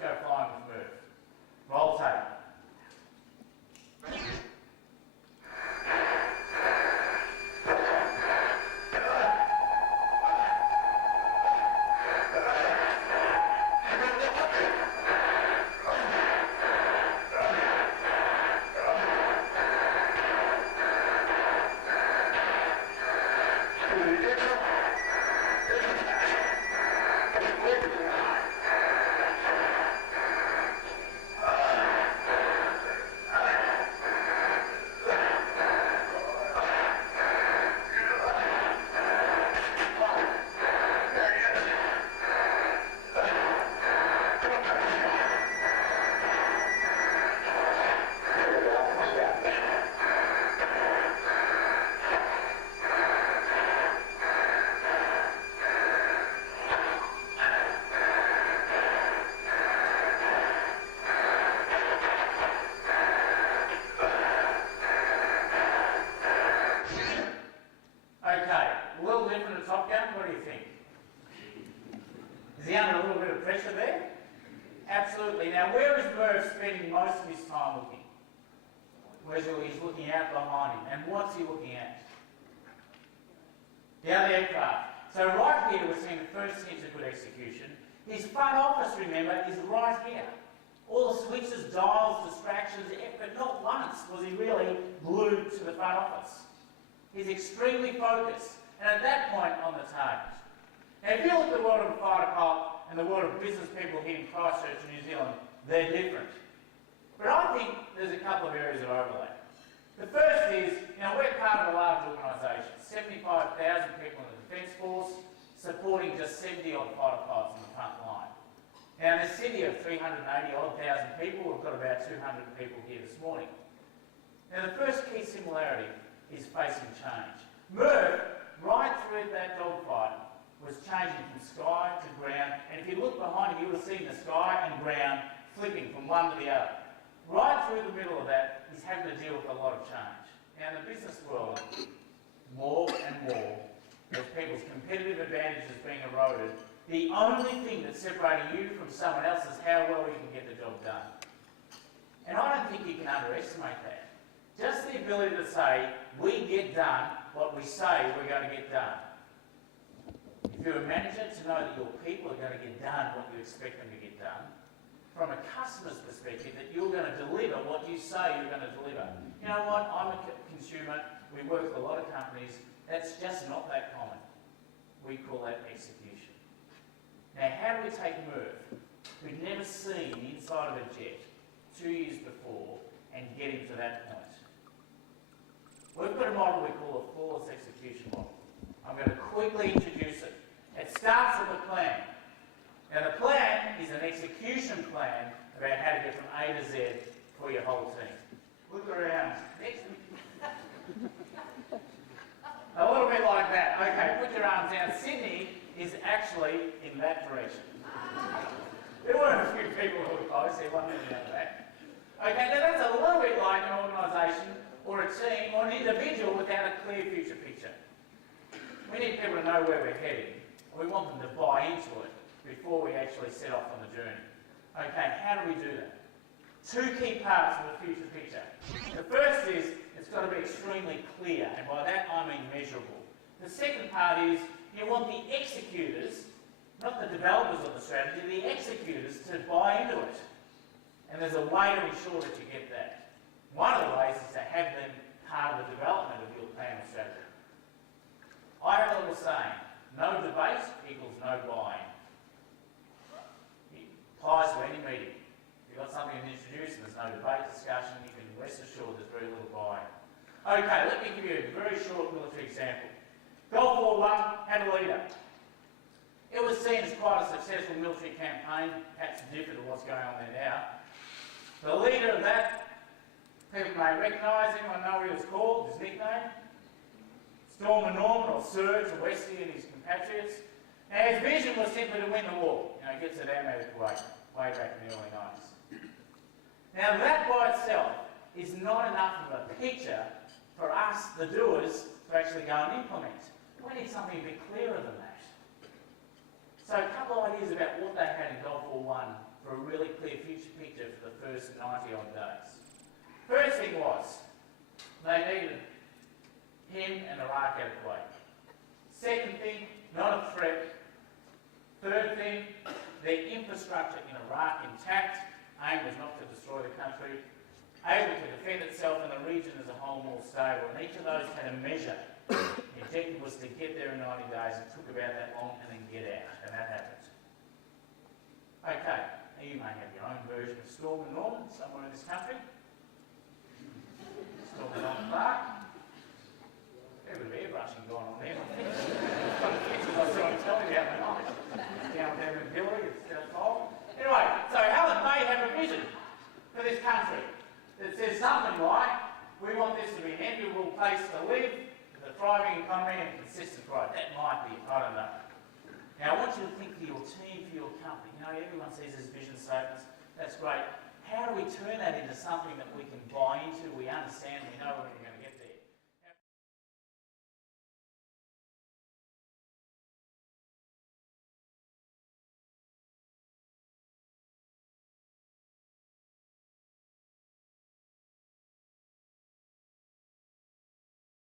let's go flying with Murph. Roll tape. Okay, a little different to Top Gun, what do you think? Is he under a little bit of pressure there? Absolutely. Now, where is Murph spending most of his time looking? Where's he's looking out behind him, and what's he looking at? Down the aircraft. So right here we're seeing the first hint of good execution. His front office, remember, is right here. All the switches, dials, distractions, but not once was he really glued to the front office. He's extremely focused, and at that point on the target. Now if you look at the world of a fighter pilot and the world of business people here in Christchurch, New Zealand, they're different. But I think there's a couple of areas of overlap. The first is, we're part of a large organisation, 75,000 people in the Defence Force, supporting just 70-odd fighter pilots on the front line. Now in a city of 380-odd thousand people, we've got about 200 people here this morning. Now the first key similarity is facing change. Murph, right through that dogfight, was changing from sky to ground, and if you look behind him, you would have seen the sky and ground flipping from one to the other. Right through the middle of that, he's having to deal with a lot of change. Now in the business world, more and more, as people's competitive advantages being eroded, the only thing that's separating you from someone else is how well we can get the job done. And I don't think you can underestimate that. Just the ability to say, we get done what we say we're going to get done. If you're a manager, to know that your people are going to get done what you expect them to get done. From a customer's perspective, that you're going to deliver what you say you're going to deliver. You know what, I'm a consumer, we work with a lot of companies, that's just not that common. We call that execution. Now, how do we take Murph, who'd never seen the inside of a jet 2 years before, and get him to that point? We've got a model we call a flawless execution model. I'm going to quickly introduce it. It starts with a plan. Now the plan is an execution plan about how to get from A to Z for your whole team. Look around. A little bit like that. Okay, put your arms down. Sydney is actually in that direction. There were a few people who were close, there wasn't any of that. Okay, now that's a little bit like an organisation or a team or an individual without a clear future picture. We need people to know where we're heading. We want them to buy into it before we actually set off on the journey. Okay, how do we do that? Two key parts of the future picture. The first is it's got to be extremely clear, and by that I mean measurable. The second part is you want the executors, not the developers of the strategy, the executors to buy into it. And there's a way to ensure that you get that. One of the ways is to have them part of the development of your plan or strategy. I have a little saying, no debate equals no buying. It applies to any meeting. If you've got something to introduce and there's no debate, discussion, you can rest assured there's very little buying. Okay, let me give you a very short military example. Gulf War I had a leader. It was seen as quite a successful military campaign, perhaps different to what's going on there now. The leader of that, people may recognise, anyone know what he was called, his nickname? Storm and Norman, or Sir to Westy and his compatriots. Now his vision was simply to win the war. Get Saddam out of Kuwait, way back in the early 90s. Now that by itself is not enough of a picture for us, the doers, to actually go and implement. We need something a bit clearer than that. So a couple of ideas about what they had in Gulf War I for a really clear future picture for the first 90 odd days. First thing was, they needed him and Iraq out of the way. Second thing, not a threat. Third thing, their infrastructure in Iraq intact. Aim was not to destroy the country. Able to defend itself and the region as a whole more stable. And each of those had a measure. The objective was to get there in 90 days. It took about that long and then get out. And that happened. Okay, now you may have your own version of Storm and Norman somewhere in this country. Storm and Norman Clark. A bit of airbrushing going on there. I was trying to tell you about the night. Down there in Hillary, it's South Pole. Anyway, so Helen may have a vision for this country that says something like, we want this to be an enviable place to live, with a thriving economy and consistent growth. That might be, I don't know. Now I want you to think for your team, for your company. You know, everyone sees this vision statements. That's great. How do we turn that into something that we can buy into, we understand, we know we're going to